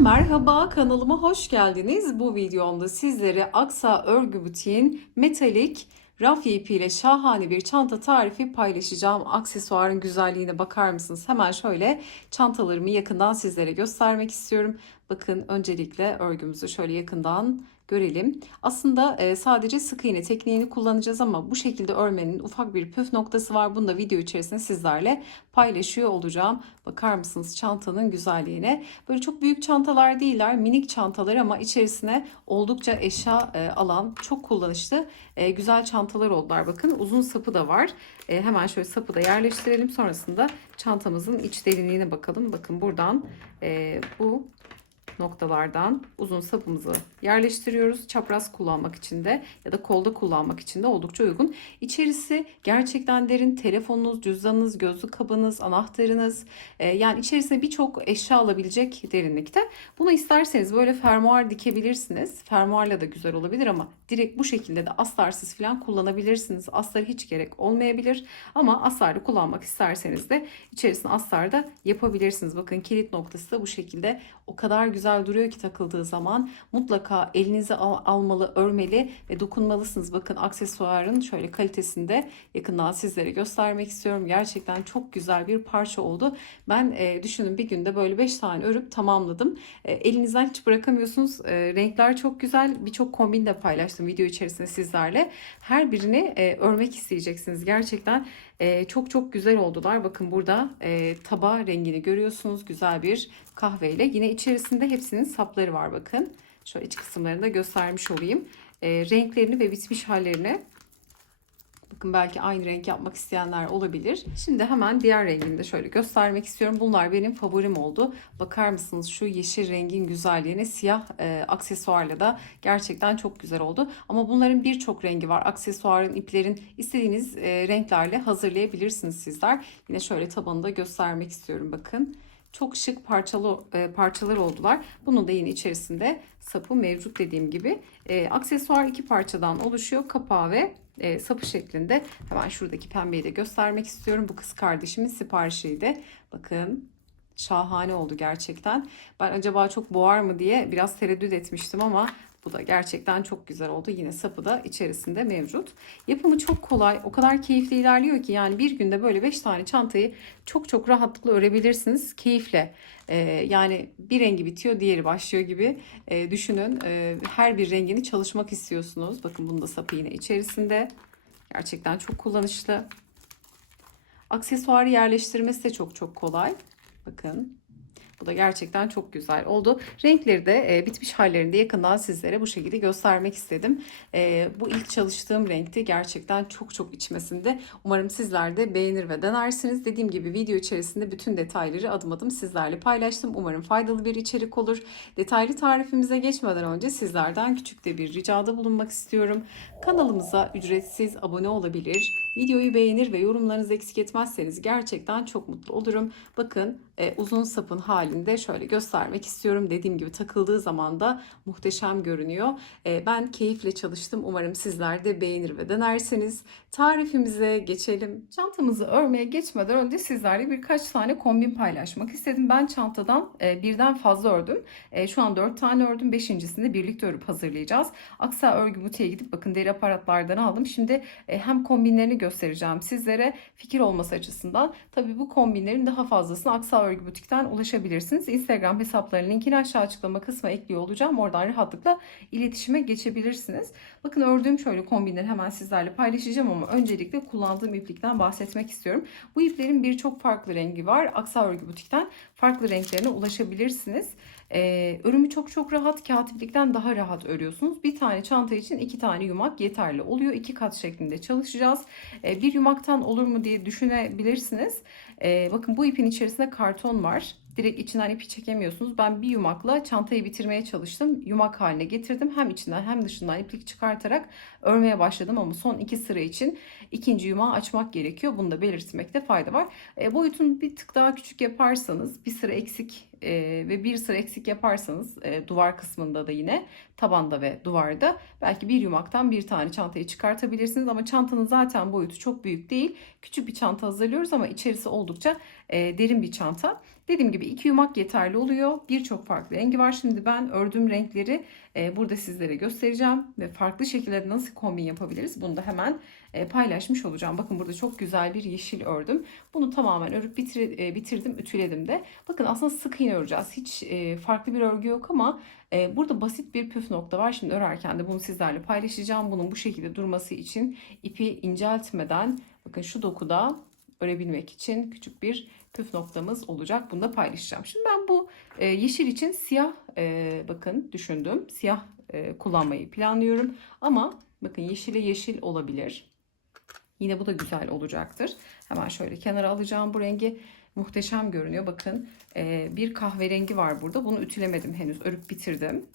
merhaba kanalıma hoş geldiniz. Bu videomda sizlere Aksa Örgü Butiğin metalik raf ipiyle şahane bir çanta tarifi paylaşacağım. Aksesuarın güzelliğine bakar mısınız? Hemen şöyle çantalarımı yakından sizlere göstermek istiyorum. Bakın öncelikle örgümüzü şöyle yakından görelim. Aslında e, sadece sık iğne tekniğini kullanacağız ama bu şekilde örmenin ufak bir püf noktası var. Bunu da video içerisinde sizlerle paylaşıyor olacağım. Bakar mısınız çantanın güzelliğine? Böyle çok büyük çantalar değiller, minik çantalar ama içerisine oldukça eşya e, alan, çok kullanışlı e, güzel çantalar oldular. Bakın uzun sapı da var. Hemen şöyle sapı da yerleştirelim. Sonrasında çantamızın iç derinliğine bakalım. Bakın buradan bu noktalardan uzun sapımızı yerleştiriyoruz. Çapraz kullanmak için de ya da kolda kullanmak için de oldukça uygun. İçerisi gerçekten derin. Telefonunuz, cüzdanınız, gözlük kabınız, anahtarınız e, yani içerisine birçok eşya alabilecek derinlikte. Bunu isterseniz böyle fermuar dikebilirsiniz. Fermuarla da güzel olabilir ama direkt bu şekilde de astarsız falan kullanabilirsiniz. Astar hiç gerek olmayabilir ama astarlı kullanmak isterseniz de içerisine astar da yapabilirsiniz. Bakın kilit noktası da bu şekilde o kadar güzel duruyor ki takıldığı zaman mutlaka elinize al- almalı, örmeli ve dokunmalısınız. Bakın aksesuarın şöyle kalitesinde yakından sizlere göstermek istiyorum. Gerçekten çok güzel bir parça oldu. Ben e, düşünün bir günde böyle 5 tane örüp tamamladım. E, elinizden hiç bırakamıyorsunuz. E, renkler çok güzel. Birçok kombin de paylaştım video içerisinde sizlerle. Her birini e, örmek isteyeceksiniz. Gerçekten e, çok çok güzel oldular. Bakın burada e, taba rengini görüyorsunuz. Güzel bir kahveyle. Yine içerisinde hepsinin sapları var bakın. Şöyle iç kısımlarını da göstermiş olayım. E, renklerini ve bitmiş hallerini Bakın belki aynı renk yapmak isteyenler olabilir. Şimdi hemen diğer rengini de şöyle göstermek istiyorum. Bunlar benim favorim oldu. Bakar mısınız şu yeşil rengin güzelliğine siyah e, aksesuarla da gerçekten çok güzel oldu. Ama bunların birçok rengi var. Aksesuarın, iplerin istediğiniz e, renklerle hazırlayabilirsiniz sizler. Yine şöyle tabanı da göstermek istiyorum bakın. Çok şık parçalı e, parçalar oldular. Bunun da yine içerisinde sapı mevcut dediğim gibi. E, aksesuar iki parçadan oluşuyor. Kapağı ve e, sapı şeklinde. Hemen şuradaki pembeyi de göstermek istiyorum. Bu kız kardeşimin siparişiydi. Bakın şahane oldu gerçekten. Ben acaba çok boğar mı diye biraz tereddüt etmiştim ama bu da gerçekten çok güzel oldu. Yine sapı da içerisinde mevcut. Yapımı çok kolay. O kadar keyifli ilerliyor ki yani bir günde böyle 5 tane çantayı çok çok rahatlıkla örebilirsiniz. Keyifle. Ee, yani bir rengi bitiyor diğeri başlıyor gibi Ee, düşünün. Ee, her bir rengini çalışmak istiyorsunuz. Bakın bunda sapı yine içerisinde. Gerçekten çok kullanışlı. Aksesuarı yerleştirmesi de çok çok kolay. Bakın. Bu da gerçekten çok güzel oldu. Renkleri de e, bitmiş hallerinde yakından sizlere bu şekilde göstermek istedim. E, bu ilk çalıştığım renkti. Gerçekten çok çok içmesinde. Umarım sizler de beğenir ve denersiniz. Dediğim gibi video içerisinde bütün detayları adım adım sizlerle paylaştım. Umarım faydalı bir içerik olur. Detaylı tarifimize geçmeden önce sizlerden küçük de bir ricada bulunmak istiyorum. Kanalımıza ücretsiz abone olabilir. Videoyu beğenir ve yorumlarınızı eksik etmezseniz gerçekten çok mutlu olurum. Bakın e, uzun sapın halinde şöyle göstermek istiyorum. Dediğim gibi takıldığı zaman da muhteşem görünüyor. E, ben keyifle çalıştım. Umarım sizler de beğenir ve denerseniz. Tarifimize geçelim. Çantamızı örmeye geçmeden önce sizlerle birkaç tane kombin paylaşmak istedim. Ben çantadan e, birden fazla ördüm. E, şu an 4 tane ördüm. Beşincisini birlikte örüp hazırlayacağız. Aksa Örgü Butiğe gidip bakın deri aparatlardan aldım. Şimdi e, hem kombinlerini göstereceğim sizlere fikir olması açısından. Tabii bu kombinlerin daha fazlasını Aksa Örgü Butik'ten ulaşabilirsiniz. Instagram hesaplarının linkini aşağı açıklama kısmına ekliyor olacağım. Oradan rahatlıkla iletişime geçebilirsiniz. Bakın ördüğüm şöyle kombinleri hemen sizlerle paylaşacağım ama öncelikle kullandığım iplikten bahsetmek istiyorum. Bu iplerin birçok farklı rengi var. Aksa Örgü Butik'ten farklı renklerine ulaşabilirsiniz. Ee, örümü çok çok rahat, katiplikten daha rahat örüyorsunuz. Bir tane çanta için iki tane yumak yeterli oluyor. İki kat şeklinde çalışacağız. Ee, bir yumaktan olur mu diye düşünebilirsiniz. Ee, bakın bu ipin içerisinde karton var. Direkt içinden ipi çekemiyorsunuz. Ben bir yumakla çantayı bitirmeye çalıştım. Yumak haline getirdim. Hem içinden hem dışından iplik çıkartarak örmeye başladım ama son iki sıra için ikinci yumağı açmak gerekiyor. Bunu da belirtmekte fayda var. E, boyutunu bir tık daha küçük yaparsanız bir sıra eksik e, ve bir sıra eksik yaparsanız e, duvar kısmında da yine tabanda ve duvarda belki bir yumaktan bir tane çantayı çıkartabilirsiniz ama çantanın zaten boyutu çok büyük değil. Küçük bir çanta hazırlıyoruz ama içerisi oldukça e, derin bir çanta. Dediğim gibi iki yumak yeterli oluyor. Birçok farklı rengi var. Şimdi ben ördüğüm renkleri e, burada sizlere göstereceğim ve farklı şekillerde nasıl kombin yapabiliriz bunu da hemen e, paylaşmış olacağım. Bakın burada çok güzel bir yeşil ördüm. Bunu tamamen örüp e, bitirdim, ütüledim de. Bakın aslında sık iğne öreceğiz. Hiç farklı bir örgü yok ama burada basit bir püf nokta var. Şimdi örerken de bunu sizlerle paylaşacağım. Bunun bu şekilde durması için ipi inceltmeden bakın şu dokuda örebilmek için küçük bir püf noktamız olacak. Bunu da paylaşacağım. Şimdi ben bu e, yeşil için siyah e, bakın düşündüm. Siyah e, kullanmayı planlıyorum. Ama bakın yeşile yeşil olabilir. Yine bu da güzel olacaktır. Hemen şöyle kenara alacağım bu rengi. Muhteşem görünüyor. Bakın e, bir kahverengi var burada. Bunu ütülemedim henüz. Örüp bitirdim.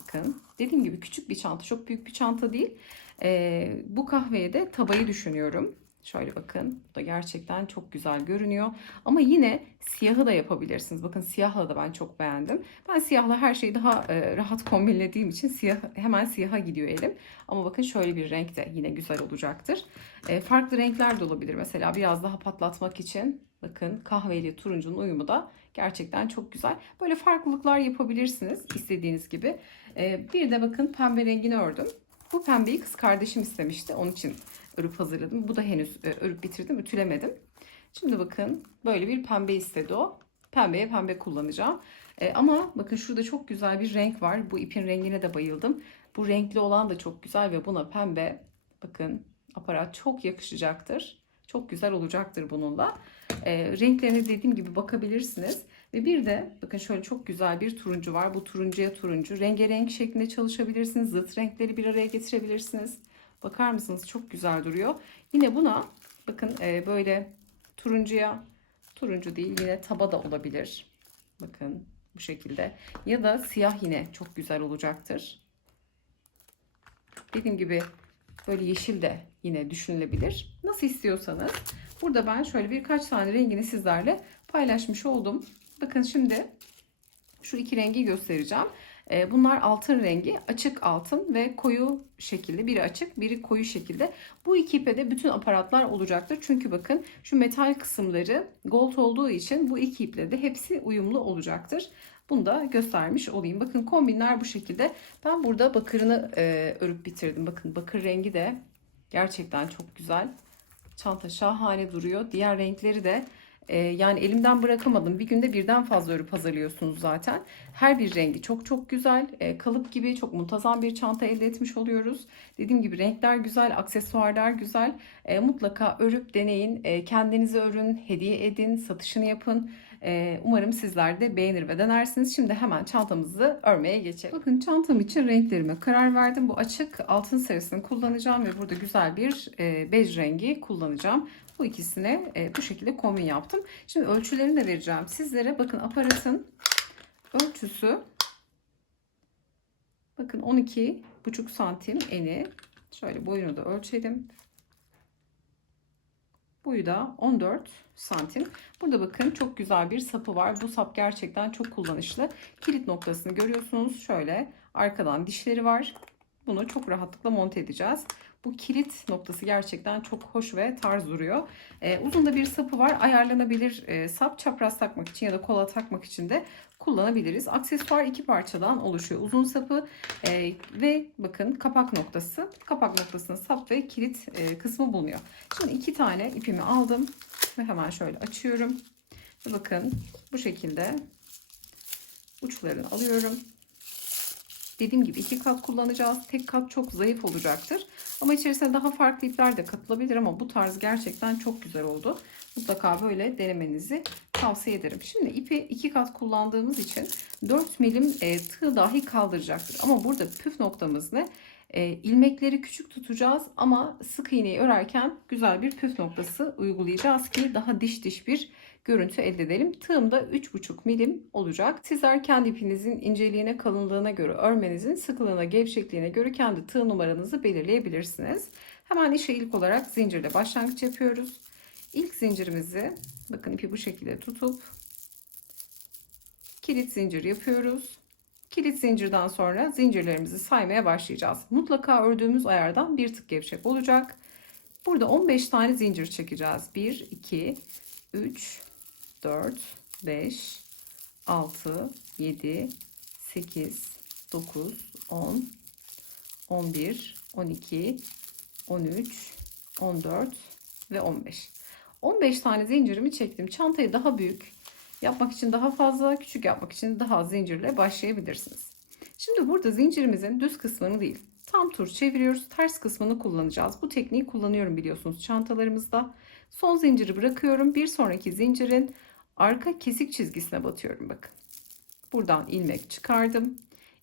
Bakın dediğim gibi küçük bir çanta. Çok büyük bir çanta değil. E, bu kahveye de tabayı düşünüyorum. Şöyle bakın. Bu da gerçekten çok güzel görünüyor. Ama yine siyahı da yapabilirsiniz. Bakın siyahla da ben çok beğendim. Ben siyahla her şeyi daha e, rahat kombinlediğim için siyah hemen siyaha gidiyor elim. Ama bakın şöyle bir renk de yine güzel olacaktır. E, farklı renkler de olabilir. Mesela biraz daha patlatmak için bakın kahveli turuncunun uyumu da gerçekten çok güzel. Böyle farklılıklar yapabilirsiniz istediğiniz gibi. E, bir de bakın pembe rengini ördüm. Bu pembeyi kız kardeşim istemişti. Onun için örüp hazırladım. Bu da henüz e, örüp bitirdim. Ütülemedim. Şimdi bakın böyle bir pembe istedi o. Pembeye pembe kullanacağım. E, ama bakın şurada çok güzel bir renk var. Bu ipin rengine de bayıldım. Bu renkli olan da çok güzel ve buna pembe bakın aparat çok yakışacaktır. Çok güzel olacaktır bununla. E, renklerine dediğim gibi bakabilirsiniz. Ve bir de bakın şöyle çok güzel bir turuncu var. Bu turuncuya turuncu. Rengarenk şeklinde çalışabilirsiniz. Zıt renkleri bir araya getirebilirsiniz. Bakar mısınız? Çok güzel duruyor. Yine buna bakın e, böyle turuncuya turuncu değil yine taba da olabilir. Bakın bu şekilde. Ya da siyah yine çok güzel olacaktır. Dediğim gibi böyle yeşil de yine düşünülebilir. Nasıl istiyorsanız. Burada ben şöyle birkaç tane rengini sizlerle paylaşmış oldum. Bakın şimdi şu iki rengi göstereceğim. Ee, bunlar altın rengi, açık altın ve koyu şekilde. Biri açık, biri koyu şekilde. Bu iki ipe de bütün aparatlar olacaktır. Çünkü bakın şu metal kısımları gold olduğu için bu iki iple de hepsi uyumlu olacaktır. Bunu da göstermiş olayım. Bakın kombinler bu şekilde. Ben burada bakırını e, örüp bitirdim. Bakın bakır rengi de gerçekten çok güzel. Çanta şahane duruyor. Diğer renkleri de e, yani elimden bırakamadım. Bir günde birden fazla örüp hazırlıyorsunuz zaten. Her bir rengi çok çok güzel. E, kalıp gibi çok muntazam bir çanta elde etmiş oluyoruz. Dediğim gibi renkler güzel, aksesuarlar güzel. E, mutlaka örüp deneyin. E, kendinize örün, hediye edin, satışını yapın. Umarım sizler de beğenir ve denersiniz. Şimdi hemen çantamızı örmeye geçelim. Bakın çantam için renklerime karar verdim. Bu açık altın sarısını kullanacağım ve burada güzel bir e, bej rengi kullanacağım. Bu ikisine e, bu şekilde kombin yaptım. Şimdi ölçülerini de vereceğim sizlere. Bakın aparatın ölçüsü bakın 12,5 santim eni. Şöyle boyunu da ölçelim. Boyu da 14 santim. Burada bakın çok güzel bir sapı var. Bu sap gerçekten çok kullanışlı. Kilit noktasını görüyorsunuz. Şöyle arkadan dişleri var. Bunu çok rahatlıkla monte edeceğiz. Bu kilit noktası gerçekten çok hoş ve tarz duruyor. Ee, uzun da bir sapı var. Ayarlanabilir e, sap çapraz takmak için ya da kola takmak için de kullanabiliriz. Aksesuar iki parçadan oluşuyor. Uzun sapı e, ve bakın kapak noktası. Kapak noktasının sap ve kilit e, kısmı bulunuyor. Şimdi iki tane ipimi aldım ve hemen şöyle açıyorum. Bakın bu şekilde uçlarını alıyorum. Dediğim gibi iki kat kullanacağız. Tek kat çok zayıf olacaktır. Ama içerisine daha farklı ipler de katılabilir ama bu tarz gerçekten çok güzel oldu. Mutlaka böyle denemenizi tavsiye ederim. Şimdi ipi iki kat kullandığımız için 4 milim e, tığ dahi kaldıracaktır. Ama burada püf noktamız ne? E, ilmekleri küçük tutacağız ama sık iğneyi örerken güzel bir püf noktası uygulayacağız ki daha diş diş bir görüntü elde edelim. Tığım da 3,5 milim olacak. Sizler kendi ipinizin inceliğine, kalınlığına göre, örmenizin sıkılığına, gevşekliğine göre kendi tığ numaranızı belirleyebilirsiniz. Hemen işe ilk olarak zincirle başlangıç yapıyoruz. İlk zincirimizi bakın ipi bu şekilde tutup kilit zincir yapıyoruz. Kilit zincirden sonra zincirlerimizi saymaya başlayacağız. Mutlaka ördüğümüz ayardan bir tık gevşek olacak. Burada 15 tane zincir çekeceğiz. 1, 2, 3, 4, 5, 6, 7, 8, 9, 10, 11, 12, 13, 14 ve 15. 15 tane zincirimi çektim. Çantayı daha büyük yapmak için daha fazla, küçük yapmak için daha az zincirle başlayabilirsiniz. Şimdi burada zincirimizin düz kısmını değil, tam tur çeviriyoruz. Ters kısmını kullanacağız. Bu tekniği kullanıyorum biliyorsunuz çantalarımızda. Son zinciri bırakıyorum. Bir sonraki zincirin arka kesik çizgisine batıyorum bakın. Buradan ilmek çıkardım.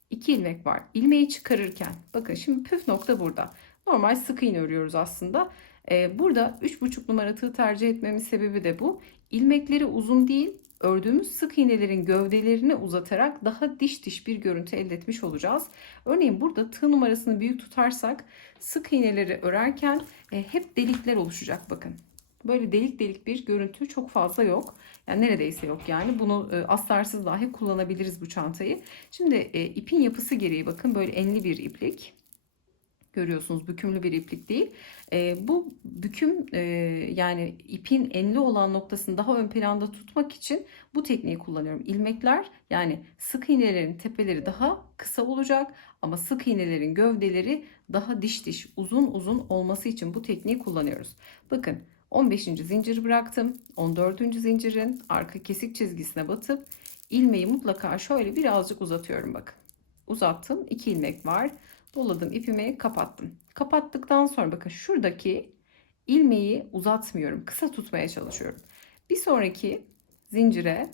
2 ilmek var. İlmeği çıkarırken bakın şimdi püf nokta burada. Normal sık iğne örüyoruz aslında. Ee, burada 3,5 numara tığ tercih etmemin sebebi de bu. İlmekleri uzun değil, ördüğümüz sık iğnelerin gövdelerini uzatarak daha diş diş bir görüntü elde etmiş olacağız. Örneğin burada tığ numarasını büyük tutarsak sık iğneleri örerken e, hep delikler oluşacak bakın. Böyle delik delik bir görüntü çok fazla yok. Yani neredeyse yok yani. Bunu e, astarsız dahi kullanabiliriz bu çantayı. Şimdi e, ipin yapısı gereği bakın böyle enli bir iplik. Görüyorsunuz bükümlü bir iplik değil. E, bu büküm e, yani ipin enli olan noktasını daha ön planda tutmak için bu tekniği kullanıyorum. İlmekler yani sık iğnelerin tepeleri daha kısa olacak ama sık iğnelerin gövdeleri daha diş diş uzun uzun olması için bu tekniği kullanıyoruz. Bakın 15. zinciri bıraktım. 14. zincirin arka kesik çizgisine batıp ilmeği mutlaka şöyle birazcık uzatıyorum bakın. Uzattım. 2 ilmek var. Doladım ipimi kapattım. Kapattıktan sonra bakın şuradaki ilmeği uzatmıyorum. Kısa tutmaya çalışıyorum. Bir sonraki zincire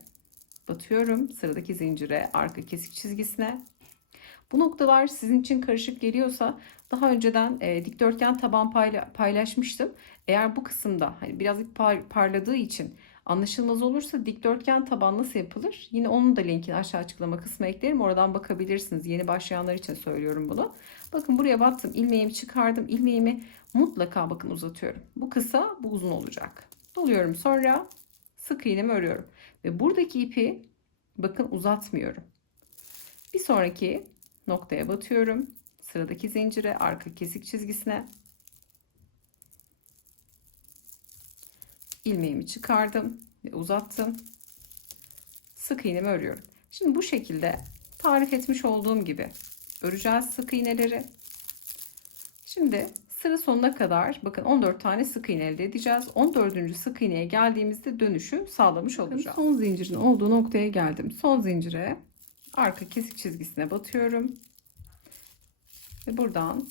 batıyorum. Sıradaki zincire arka kesik çizgisine. Bu noktalar sizin için karışık geliyorsa daha önceden e, dikdörtgen taban payla, paylaşmıştım. Eğer bu kısımda hani birazcık par, parladığı için anlaşılmaz olursa dikdörtgen taban nasıl yapılır? Yine onun da linkini aşağı açıklama kısmına eklerim. Oradan bakabilirsiniz. Yeni başlayanlar için söylüyorum bunu. Bakın buraya battım. ilmeğimi çıkardım. İlmeğimi mutlaka bakın uzatıyorum. Bu kısa, bu uzun olacak. Doluyorum sonra sık iğnemi örüyorum. Ve buradaki ipi bakın uzatmıyorum. Bir sonraki noktaya batıyorum. Sıradaki zincire, arka kesik çizgisine ilmeğimi çıkardım ve uzattım. Sık iğnemi örüyorum. Şimdi bu şekilde tarif etmiş olduğum gibi öreceğiz sık iğneleri. Şimdi sıra sonuna kadar bakın 14 tane sık iğne elde edeceğiz. 14. sık iğneye geldiğimizde dönüşü sağlamış olacağız. Son zincirin olduğu noktaya geldim. Son zincire arka kesik çizgisine batıyorum. Ve buradan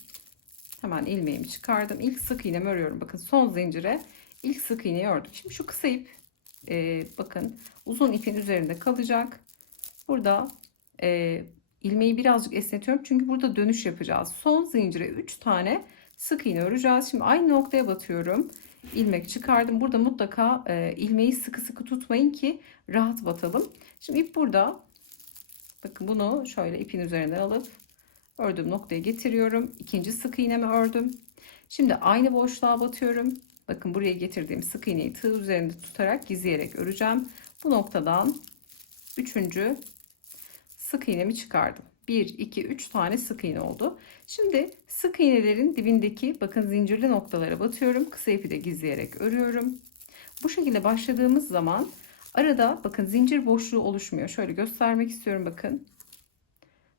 hemen ilmeğimi çıkardım. İlk sık iğnemi örüyorum. Bakın son zincire ilk sık iğneyi ördüm. Şimdi şu kısa ip e, bakın uzun ipin üzerinde kalacak. Burada e, ilmeği birazcık esnetiyorum. Çünkü burada dönüş yapacağız. Son zincire 3 tane sık iğne öreceğiz. Şimdi aynı noktaya batıyorum. ilmek çıkardım. Burada mutlaka e, ilmeği sıkı sıkı tutmayın ki rahat batalım. Şimdi ip burada. Bakın bunu şöyle ipin üzerinden alıp ördüğüm noktaya getiriyorum. İkinci sık iğnemi ördüm. Şimdi aynı boşluğa batıyorum. Bakın buraya getirdiğim sık iğneyi tığ üzerinde tutarak gizleyerek öreceğim. Bu noktadan üçüncü sık iğnemi çıkardım. 1, 2, 3 tane sık iğne oldu. Şimdi sık iğnelerin dibindeki bakın zincirli noktalara batıyorum. Kısa ipi de gizleyerek örüyorum. Bu şekilde başladığımız zaman arada bakın zincir boşluğu oluşmuyor. Şöyle göstermek istiyorum bakın.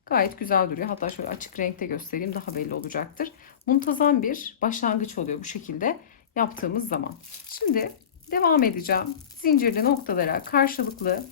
Gayet güzel duruyor. Hatta şöyle açık renkte göstereyim daha belli olacaktır. Muntazam bir başlangıç oluyor bu şekilde yaptığımız zaman. Şimdi devam edeceğim. Zincirli noktalara karşılıklı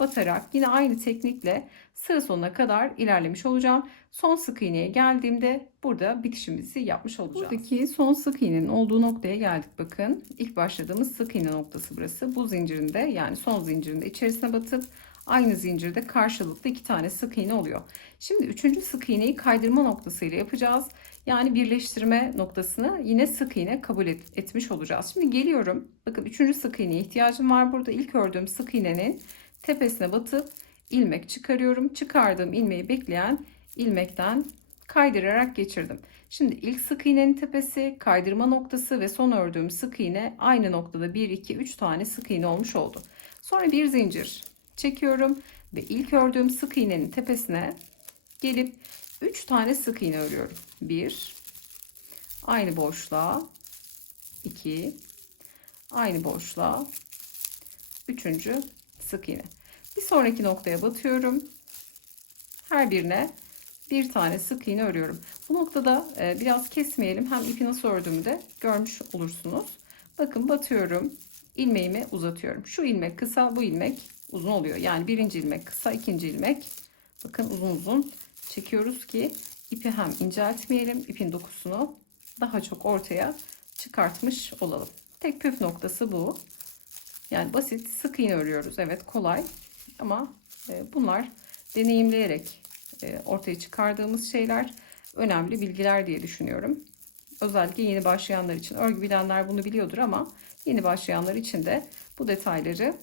batarak yine aynı teknikle sıra sonuna kadar ilerlemiş olacağım. Son sık iğneye geldiğimde burada bitişimizi yapmış olacağız. Buradaki son sık iğnenin olduğu noktaya geldik bakın. İlk başladığımız sık iğne noktası burası. Bu zincirinde yani son zincirinde içerisine batıp aynı zincirde karşılıklı iki tane sık iğne oluyor. Şimdi üçüncü sık iğneyi kaydırma noktasıyla yapacağız. Yani birleştirme noktasını yine sık iğne kabul et, etmiş olacağız. Şimdi geliyorum. Bakın üçüncü sık iğneye ihtiyacım var burada. İlk ördüğüm sık iğnenin tepesine batıp ilmek çıkarıyorum. Çıkardığım ilmeği bekleyen ilmekten kaydırarak geçirdim. Şimdi ilk sık iğnenin tepesi, kaydırma noktası ve son ördüğüm sık iğne aynı noktada 1 2 3 tane sık iğne olmuş oldu. Sonra bir zincir çekiyorum ve ilk ördüğüm sık iğnenin tepesine gelip 3 tane sık iğne örüyorum. 1 aynı boşluğa 2 aynı boşluğa 3. sık iğne. Bir sonraki noktaya batıyorum. Her birine bir tane sık iğne örüyorum. Bu noktada e, biraz kesmeyelim. Hem ipi nasıl ördüğümü de görmüş olursunuz. Bakın batıyorum. ilmeğimi uzatıyorum. Şu ilmek kısa, bu ilmek uzun oluyor. Yani birinci ilmek kısa, ikinci ilmek bakın uzun uzun çekiyoruz ki ipi hem inceltmeyelim, ipin dokusunu daha çok ortaya çıkartmış olalım. Tek püf noktası bu. Yani basit sık iğne örüyoruz. Evet kolay ama e, bunlar deneyimleyerek e, ortaya çıkardığımız şeyler önemli bilgiler diye düşünüyorum. Özellikle yeni başlayanlar için. Örgü bilenler bunu biliyordur ama yeni başlayanlar için de bu detayları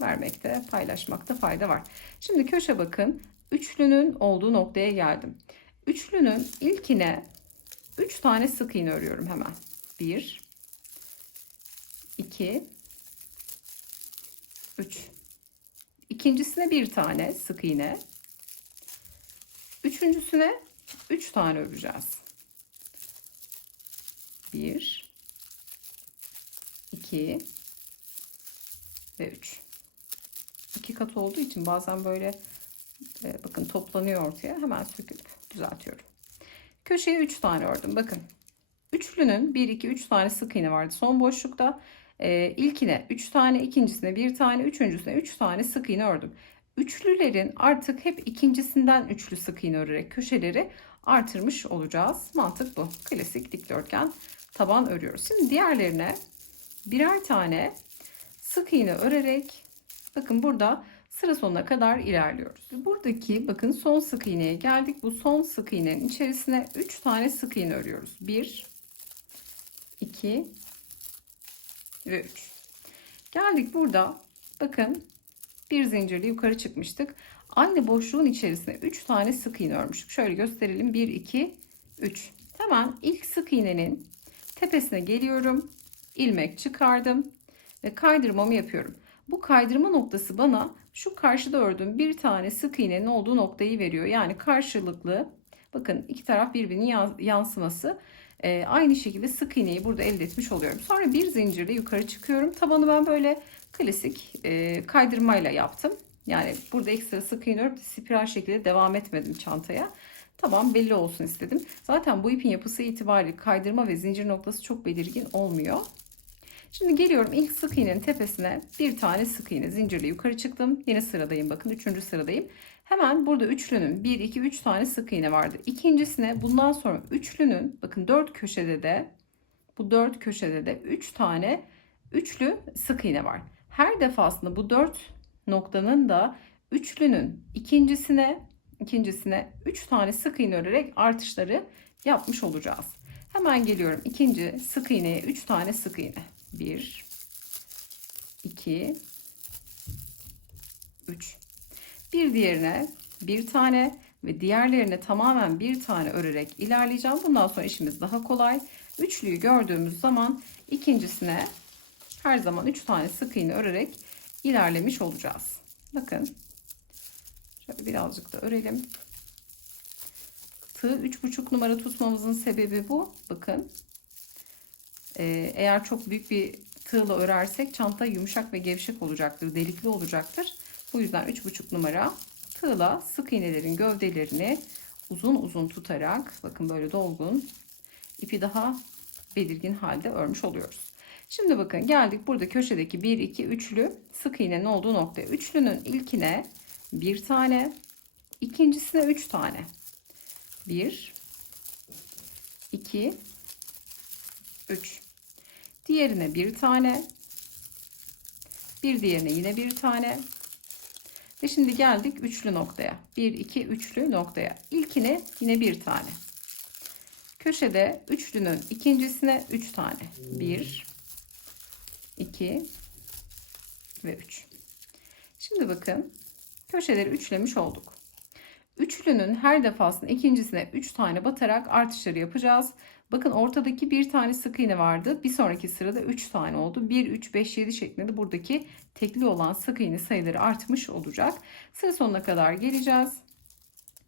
vermekte, paylaşmakta fayda var. Şimdi köşe bakın. Üçlünün olduğu noktaya geldim. Üçlünün ilkine 3 tane sık iğne örüyorum hemen. 1 2 3 İkincisine bir tane sık iğne. Üçüncüsüne 3 tane öreceğiz. 1 2 ve 3. İki kat olduğu için bazen böyle e, bakın toplanıyor ortaya. Hemen söküp düzeltiyorum. Köşeye 3 tane ördüm. Bakın. Üçlünün 1 2 3 tane sık iğne vardı son boşlukta. E, ilkine 3 tane, ikincisine 1 tane, üçüncüsüne 3 tane sık iğne ördüm. Üçlülerin artık hep ikincisinden üçlü sık iğne örerek köşeleri artırmış olacağız. Mantık bu. Klasik dikdörtgen taban örüyoruz. Şimdi diğerlerine birer tane sık iğne örerek bakın burada sıra sonuna kadar ilerliyoruz. Buradaki bakın son sık iğneye geldik. Bu son sık iğnenin içerisine 3 tane sık iğne örüyoruz. 1 2 ve 3. Geldik burada. Bakın bir zincirle yukarı çıkmıştık. Aynı boşluğun içerisine 3 tane sık iğne örmüştük. Şöyle gösterelim. 1 2 3. Hemen ilk sık iğnenin tepesine geliyorum. ilmek çıkardım ve kaydırmamı yapıyorum. Bu kaydırma noktası bana şu karşıda ördüğüm bir tane sık iğnenin olduğu noktayı veriyor. Yani karşılıklı bakın iki taraf birbirinin yansıması. Ee, aynı şekilde sık iğneyi burada elde etmiş oluyorum. Sonra bir zincirle yukarı çıkıyorum. Tabanı ben böyle klasik e, kaydırmayla yaptım. Yani burada ekstra sık iğne örüp spiral şekilde devam etmedim çantaya. Taban belli olsun istedim. Zaten bu ipin yapısı itibariyle kaydırma ve zincir noktası çok belirgin olmuyor. Şimdi geliyorum ilk sık iğnenin tepesine bir tane sık iğne zincirle yukarı çıktım. Yine sıradayım bakın üçüncü sıradayım. Hemen burada üçlünün 1 2 3 tane sık iğne vardı. İkincisine bundan sonra üçlünün bakın dört köşede de bu dört köşede de 3 tane üçlü sık iğne var. Her defasında bu dört noktanın da üçlünün ikincisine ikincisine 3 tane sık iğne örerek artışları yapmış olacağız. Hemen geliyorum ikinci sık iğneye 3 tane sık iğne. 1 2 3 bir diğerine bir tane ve diğerlerine tamamen bir tane örerek ilerleyeceğim. Bundan sonra işimiz daha kolay. Üçlüyü gördüğümüz zaman ikincisine her zaman 3 tane sık iğne örerek ilerlemiş olacağız. Bakın. Şöyle birazcık da örelim. Tığ 3,5 numara tutmamızın sebebi bu. Bakın. Ee, eğer çok büyük bir tığla örersek çanta yumuşak ve gevşek olacaktır. Delikli olacaktır. Bu yüzden 3,5 numara tığla sık iğnelerin gövdelerini uzun uzun tutarak bakın böyle dolgun ipi daha belirgin halde örmüş oluyoruz. Şimdi bakın geldik burada köşedeki 1 2 üçlü sık iğnenin olduğu noktaya. Üçlünün ilkine bir tane, ikincisine 3 tane. 1 2 3 Diğerine bir tane. Bir diğerine yine bir tane. Ve şimdi geldik üçlü noktaya. 1 2 üçlü noktaya. İlkine yine bir tane. Köşede üçlünün ikincisine 3 tane. 1 2 ve 3. Şimdi bakın köşeleri üçlemiş olduk. Üçlünün her defasında ikincisine 3 tane batarak artışları yapacağız. Bakın ortadaki bir tane sık iğne vardı. Bir sonraki sırada 3 tane oldu. 1, 3, 5, 7 şeklinde buradaki tekli olan sık iğne sayıları artmış olacak. Sıra sonuna kadar geleceğiz.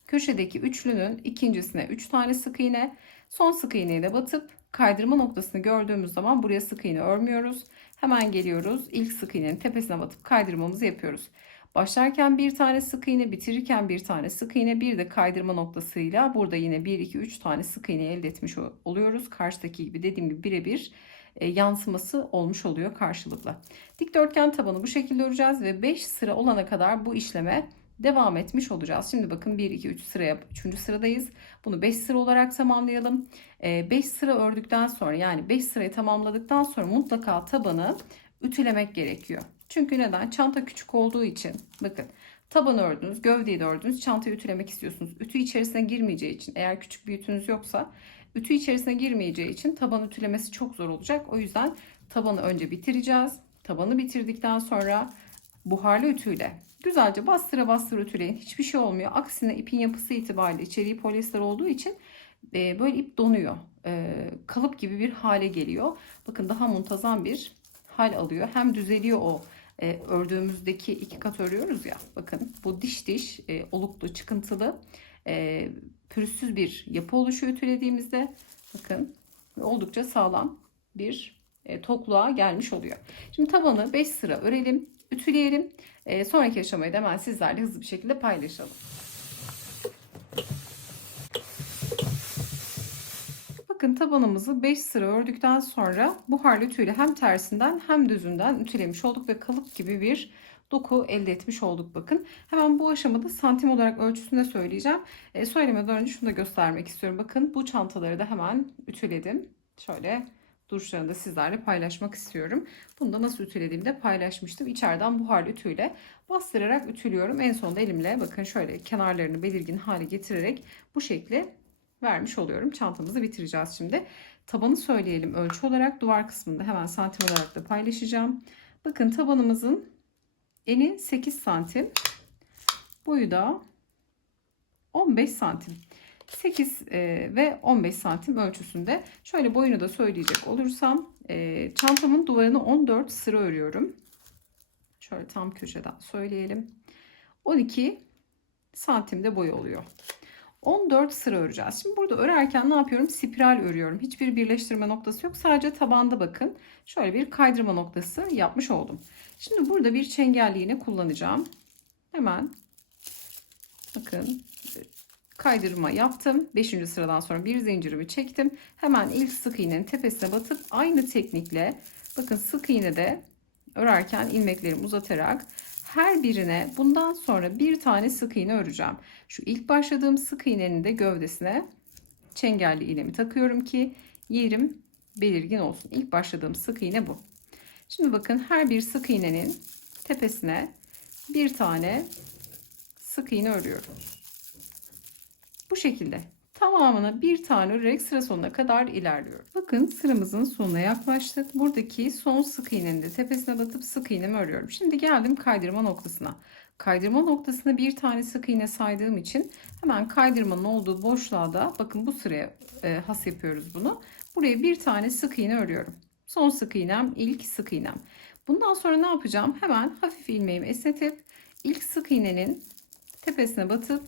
Köşedeki üçlünün ikincisine 3 tane sık iğne. Son sık iğneyi de batıp kaydırma noktasını gördüğümüz zaman buraya sık iğne örmüyoruz. Hemen geliyoruz. İlk sık iğnenin tepesine batıp kaydırmamızı yapıyoruz. Başlarken bir tane sık iğne, bitirirken bir tane sık iğne, bir de kaydırma noktasıyla burada yine 1, 2, 3 tane sık iğne elde etmiş oluyoruz. Karşıdaki gibi dediğim gibi birebir e, yansıması olmuş oluyor karşılıklı. Dikdörtgen tabanı bu şekilde öreceğiz ve 5 sıra olana kadar bu işleme devam etmiş olacağız. Şimdi bakın 1, 2, 3 sıraya 3. sıradayız. Bunu 5 sıra olarak tamamlayalım. 5 sıra ördükten sonra yani 5 sırayı tamamladıktan sonra mutlaka tabanı ütülemek gerekiyor. Çünkü neden? Çanta küçük olduğu için. Bakın tabanı ördünüz, gövdeyi de ördünüz, çantayı ütülemek istiyorsunuz. Ütü içerisine girmeyeceği için eğer küçük bir ütünüz yoksa ütü içerisine girmeyeceği için taban ütülemesi çok zor olacak. O yüzden tabanı önce bitireceğiz. Tabanı bitirdikten sonra buharlı ütüyle güzelce bastıra bastıra ütüleyin. Hiçbir şey olmuyor. Aksine ipin yapısı itibariyle içeriği polyester olduğu için e, böyle ip donuyor. E, kalıp gibi bir hale geliyor. Bakın daha muntazam bir hal alıyor. Hem düzeliyor o e, ördüğümüzdeki iki kat örüyoruz ya. Bakın bu diş diş e, oluklu çıkıntılı e, pürüzsüz bir yapı oluşuyor ütülediğimizde. Bakın oldukça sağlam bir e, tokluğa gelmiş oluyor. Şimdi tabanı 5 sıra örelim, ütüleyelim. E, sonraki aşamayı da hemen sizlerle hızlı bir şekilde paylaşalım. Bakın tabanımızı 5 sıra ördükten sonra buharlı ütüyle hem tersinden hem düzünden ütülemiş olduk ve kalıp gibi bir doku elde etmiş olduk bakın. Hemen bu aşamada santim olarak ölçüsünü de söyleyeceğim. E, söylemeden önce şunu da göstermek istiyorum. Bakın bu çantaları da hemen ütüledim. Şöyle duruşlarını da sizlerle paylaşmak istiyorum. Bunu da nasıl ütülediğimi de paylaşmıştım. İçeriden buharlı ütüyle bastırarak ütülüyorum. En sonunda elimle bakın şöyle kenarlarını belirgin hale getirerek bu şekli vermiş oluyorum. Çantamızı bitireceğiz şimdi. Tabanı söyleyelim ölçü olarak. Duvar kısmında hemen santim olarak da paylaşacağım. Bakın tabanımızın eni 8 santim. Boyu da 15 santim. 8 e, ve 15 santim ölçüsünde. Şöyle boyunu da söyleyecek olursam e, çantamın duvarını 14 sıra örüyorum. Şöyle tam köşeden söyleyelim. 12 santimde boyu oluyor. 14 sıra öreceğiz. Şimdi burada örerken ne yapıyorum? Spiral örüyorum. Hiçbir birleştirme noktası yok. Sadece tabanda bakın. Şöyle bir kaydırma noktası yapmış oldum. Şimdi burada bir çengelli iğne kullanacağım. Hemen bakın kaydırma yaptım. 5. sıradan sonra bir zincirimi çektim. Hemen ilk sık iğnenin tepesine batıp aynı teknikle bakın sık iğnede örerken ilmeklerimi uzatarak her birine bundan sonra bir tane sık iğne öreceğim. Şu ilk başladığım sık iğnenin de gövdesine çengelli iğnemi takıyorum ki yerim belirgin olsun. İlk başladığım sık iğne bu. Şimdi bakın her bir sık iğnenin tepesine bir tane sık iğne örüyorum. Bu şekilde tamamını bir tane örerek sıra sonuna kadar ilerliyorum. Bakın sıramızın sonuna yaklaştık. Buradaki son sık iğnenin de tepesine batıp sık iğnemi örüyorum. Şimdi geldim kaydırma noktasına. Kaydırma noktasına bir tane sık iğne saydığım için hemen kaydırmanın olduğu boşluğa da bakın bu sıraya e, has yapıyoruz bunu. Buraya bir tane sık iğne örüyorum. Son sık iğnem ilk sık iğnem. Bundan sonra ne yapacağım? Hemen hafif ilmeğimi esnetip ilk sık iğnenin tepesine batıp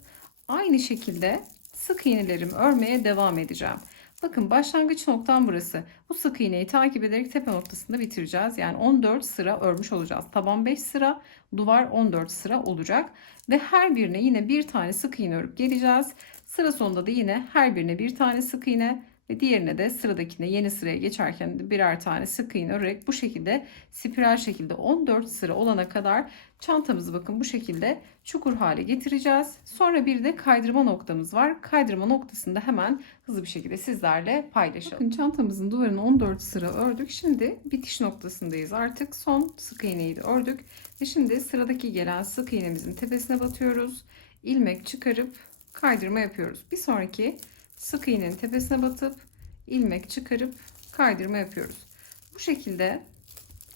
aynı şekilde sık iğnelerimi örmeye devam edeceğim. Bakın başlangıç noktam burası. Bu sık iğneyi takip ederek tepe noktasında bitireceğiz. Yani 14 sıra örmüş olacağız. Taban 5 sıra, duvar 14 sıra olacak. Ve her birine yine bir tane sık iğne örüp geleceğiz. Sıra sonunda da yine her birine bir tane sık iğne ve diğerine de sıradakine yeni sıraya geçerken birer tane sık iğne örerek bu şekilde spiral şekilde 14 sıra olana kadar çantamızı bakın bu şekilde çukur hale getireceğiz. Sonra bir de kaydırma noktamız var. Kaydırma noktasında hemen hızlı bir şekilde sizlerle paylaşalım. Bakın çantamızın duvarını 14 sıra ördük. Şimdi bitiş noktasındayız. Artık son sık iğneyi de ördük. Ve şimdi sıradaki gelen sık iğnemizin tepesine batıyoruz. İlmek çıkarıp kaydırma yapıyoruz. Bir sonraki sık iğnenin tepesine batıp ilmek çıkarıp kaydırma yapıyoruz. Bu şekilde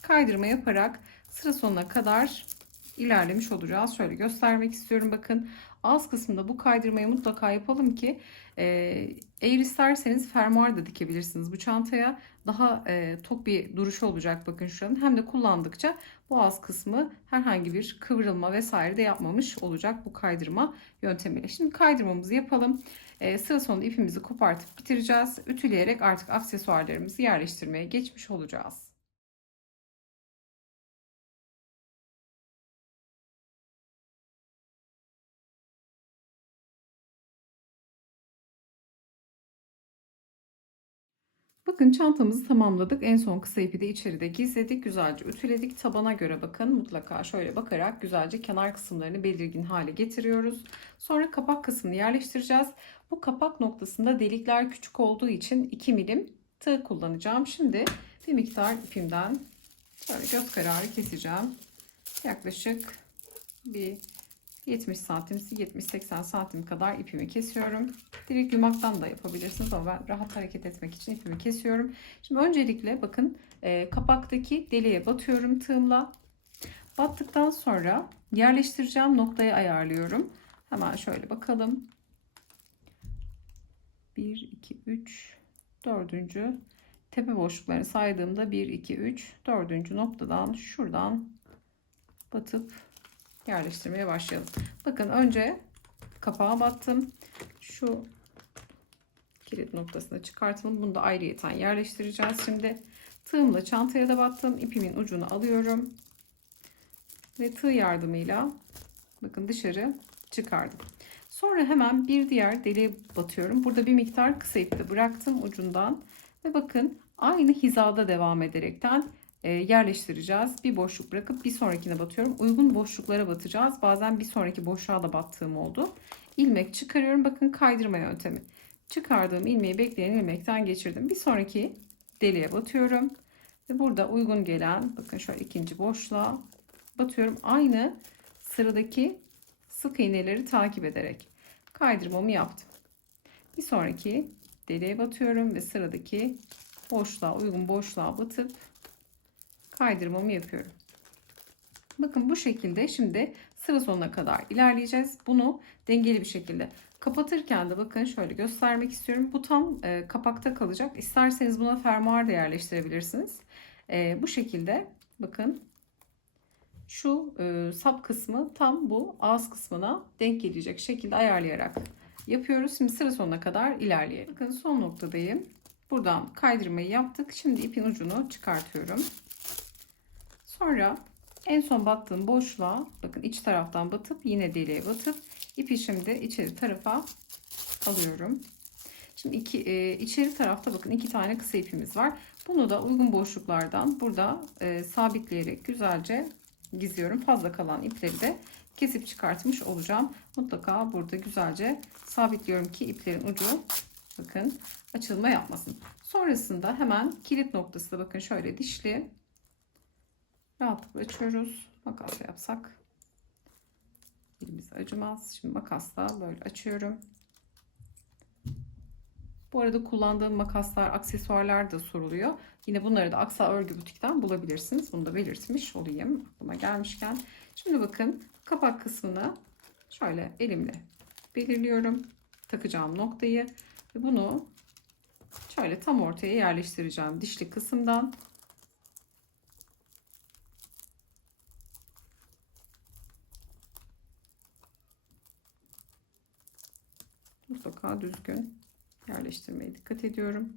kaydırma yaparak sıra sonuna kadar ilerlemiş olacağız. Şöyle göstermek istiyorum. Bakın ağız kısmında bu kaydırmayı mutlaka yapalım ki e, eğer isterseniz fermuar da dikebilirsiniz bu çantaya. Daha e, tok bir duruşu olacak bakın şuranın. Hem de kullandıkça bu ağız kısmı herhangi bir kıvrılma vesaire de yapmamış olacak bu kaydırma yöntemiyle. Şimdi kaydırmamızı yapalım. E, sıra sonunda ipimizi kopartıp bitireceğiz. Ütüleyerek artık aksesuarlarımızı yerleştirmeye geçmiş olacağız. Bakın çantamızı tamamladık. En son kısa ipi de içeride gizledik. Güzelce ütüledik. Tabana göre bakın. Mutlaka şöyle bakarak güzelce kenar kısımlarını belirgin hale getiriyoruz. Sonra kapak kısmını yerleştireceğiz. Bu kapak noktasında delikler küçük olduğu için 2 milim tığ kullanacağım. Şimdi bir miktar ipimden şöyle göz kararı keseceğim. Yaklaşık bir 70 santim, 70-80 santim kadar ipimi kesiyorum. Direkt yumaktan da yapabilirsiniz ama ben rahat hareket etmek için ipimi kesiyorum. Şimdi öncelikle bakın e, kapaktaki deliğe batıyorum tığımla. Battıktan sonra yerleştireceğim noktayı ayarlıyorum. Hemen şöyle bakalım. 1, 2, 3, dördüncü tepe boşluklarını saydığımda 1, 2, 3, dördüncü noktadan şuradan batıp yerleştirmeye başlayalım. Bakın önce kapağa battım. Şu kilit noktasını çıkartalım. Bunu da ayrıyeten yerleştireceğiz. Şimdi tığımla çantaya da battım. İpimin ucunu alıyorum. Ve tığ yardımıyla bakın dışarı çıkardım. Sonra hemen bir diğer deliğe batıyorum. Burada bir miktar kısa ipte bıraktım ucundan. Ve bakın aynı hizada devam ederekten yerleştireceğiz. Bir boşluk bırakıp bir sonrakine batıyorum. Uygun boşluklara batacağız. Bazen bir sonraki boşluğa da battığım oldu. İlmek çıkarıyorum. Bakın kaydırma yöntemi. Çıkardığım ilmeği bekleyen ilmekten geçirdim. Bir sonraki deliğe batıyorum. Ve burada uygun gelen bakın şöyle ikinci boşluğa batıyorum. Aynı sıradaki sık iğneleri takip ederek kaydırmamı yaptım. Bir sonraki deliğe batıyorum ve sıradaki boşluğa uygun boşluğa batıp kaydırmamı yapıyorum. Bakın bu şekilde şimdi sıra sonuna kadar ilerleyeceğiz. Bunu dengeli bir şekilde kapatırken de bakın şöyle göstermek istiyorum. Bu tam e, kapakta kalacak. İsterseniz buna fermuar da yerleştirebilirsiniz. E, bu şekilde bakın şu e, sap kısmı tam bu ağız kısmına denk gelecek şekilde ayarlayarak yapıyoruz. Şimdi sıra sonuna kadar ilerleyelim. Bakın son noktadayım. Buradan kaydırmayı yaptık. Şimdi ipin ucunu çıkartıyorum. Sonra en son battığım boşluğa bakın iç taraftan batıp yine deliğe batıp ipi şimdi içeri tarafa alıyorum. Şimdi iki, e, içeri tarafta bakın iki tane kısa ipimiz var. Bunu da uygun boşluklardan burada e, sabitleyerek güzelce gizliyorum. Fazla kalan ipleri de kesip çıkartmış olacağım. Mutlaka burada güzelce sabitliyorum ki iplerin ucu bakın açılma yapmasın. Sonrasında hemen kilit noktası da bakın şöyle dişli rahatlıkla açıyoruz. Makasla yapsak elimiz acımaz. Şimdi makasla böyle açıyorum. Bu arada kullandığım makaslar, aksesuarlar da soruluyor. Yine bunları da Aksa Örgü Butik'ten bulabilirsiniz. Bunu da belirtmiş olayım aklıma gelmişken. Şimdi bakın kapak kısmını şöyle elimle belirliyorum. Takacağım noktayı ve bunu şöyle tam ortaya yerleştireceğim dişli kısımdan. Mutlaka düzgün yerleştirmeye dikkat ediyorum.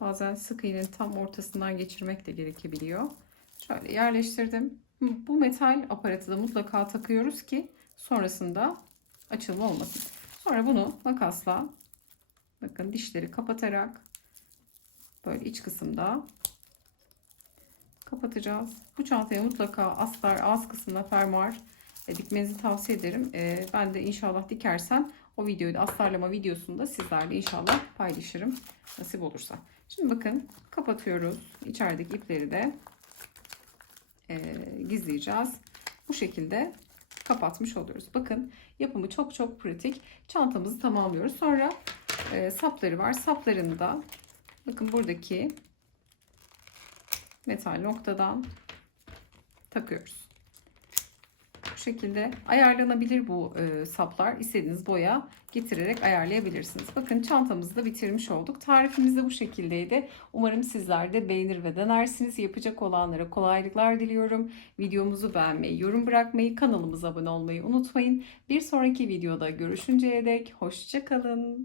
Bazen sık iğnenin tam ortasından geçirmek de gerekebiliyor. Şöyle yerleştirdim. Bu metal aparatı da mutlaka takıyoruz ki sonrasında açılma olmasın. Sonra bunu makasla bakın dişleri kapatarak böyle iç kısımda kapatacağız. Bu çantaya mutlaka astar ağız kısmına fermuar dikmenizi tavsiye ederim. E, ben de inşallah dikersem o videoyu da astarlama videosunu da sizlerle inşallah paylaşırım nasip olursa. Şimdi bakın kapatıyoruz. İçerideki ipleri de e, gizleyeceğiz. Bu şekilde kapatmış oluyoruz. Bakın yapımı çok çok pratik. Çantamızı tamamlıyoruz. Sonra e, sapları var. Saplarını da bakın buradaki metal noktadan takıyoruz. Şekilde ayarlanabilir bu e, saplar. İstediğiniz boya getirerek ayarlayabilirsiniz. Bakın çantamızı da bitirmiş olduk. Tarifimiz de bu şekildeydi. Umarım sizler de beğenir ve denersiniz. Yapacak olanlara kolaylıklar diliyorum. Videomuzu beğenmeyi, yorum bırakmayı, kanalımıza abone olmayı unutmayın. Bir sonraki videoda görüşünceye dek hoşçakalın.